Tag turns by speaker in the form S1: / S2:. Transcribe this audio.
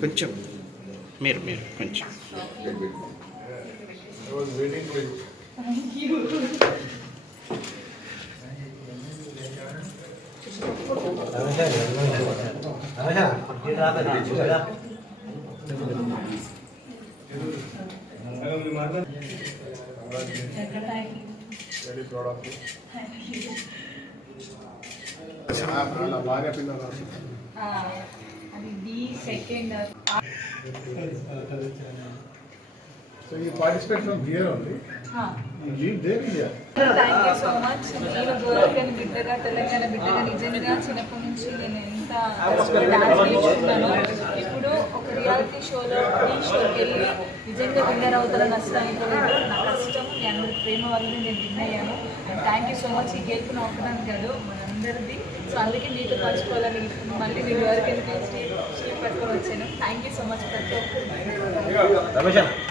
S1: కొంచెం మీరు మీరు కొంచెం
S2: అది D second
S3: So you Participate from here. You live there in
S2: thank you so much నేను గోరకని బిడ్డగా తెలంగాణ బిడ్డగా నిజంగా చిన్నప్పటి నుంచి నేను ఎంత డాన్స్ ఇప్పుడు ఒక రియాలిటీ షోలో ఈ షోకి వెళ్ళి నిజంగా విన్నర్ అవుతారని అసలు అనుకోలేదు నా కష్టం ప్రేమ వల్లనే నేను విన్ అయ్యాను. థ్యాంక్ యూ సో మచ్ ఈ గెలుపు నా కాదు మనందరిది సో అందుకే నీతో పంచుకోవాలని మళ్ళీ నేను ఎవరికైనా పిలిచి పట్టుకొని వచ్చాను. థ్యాంక్ యూ సో మచ్ ప్రతి
S3: ఒక్కరు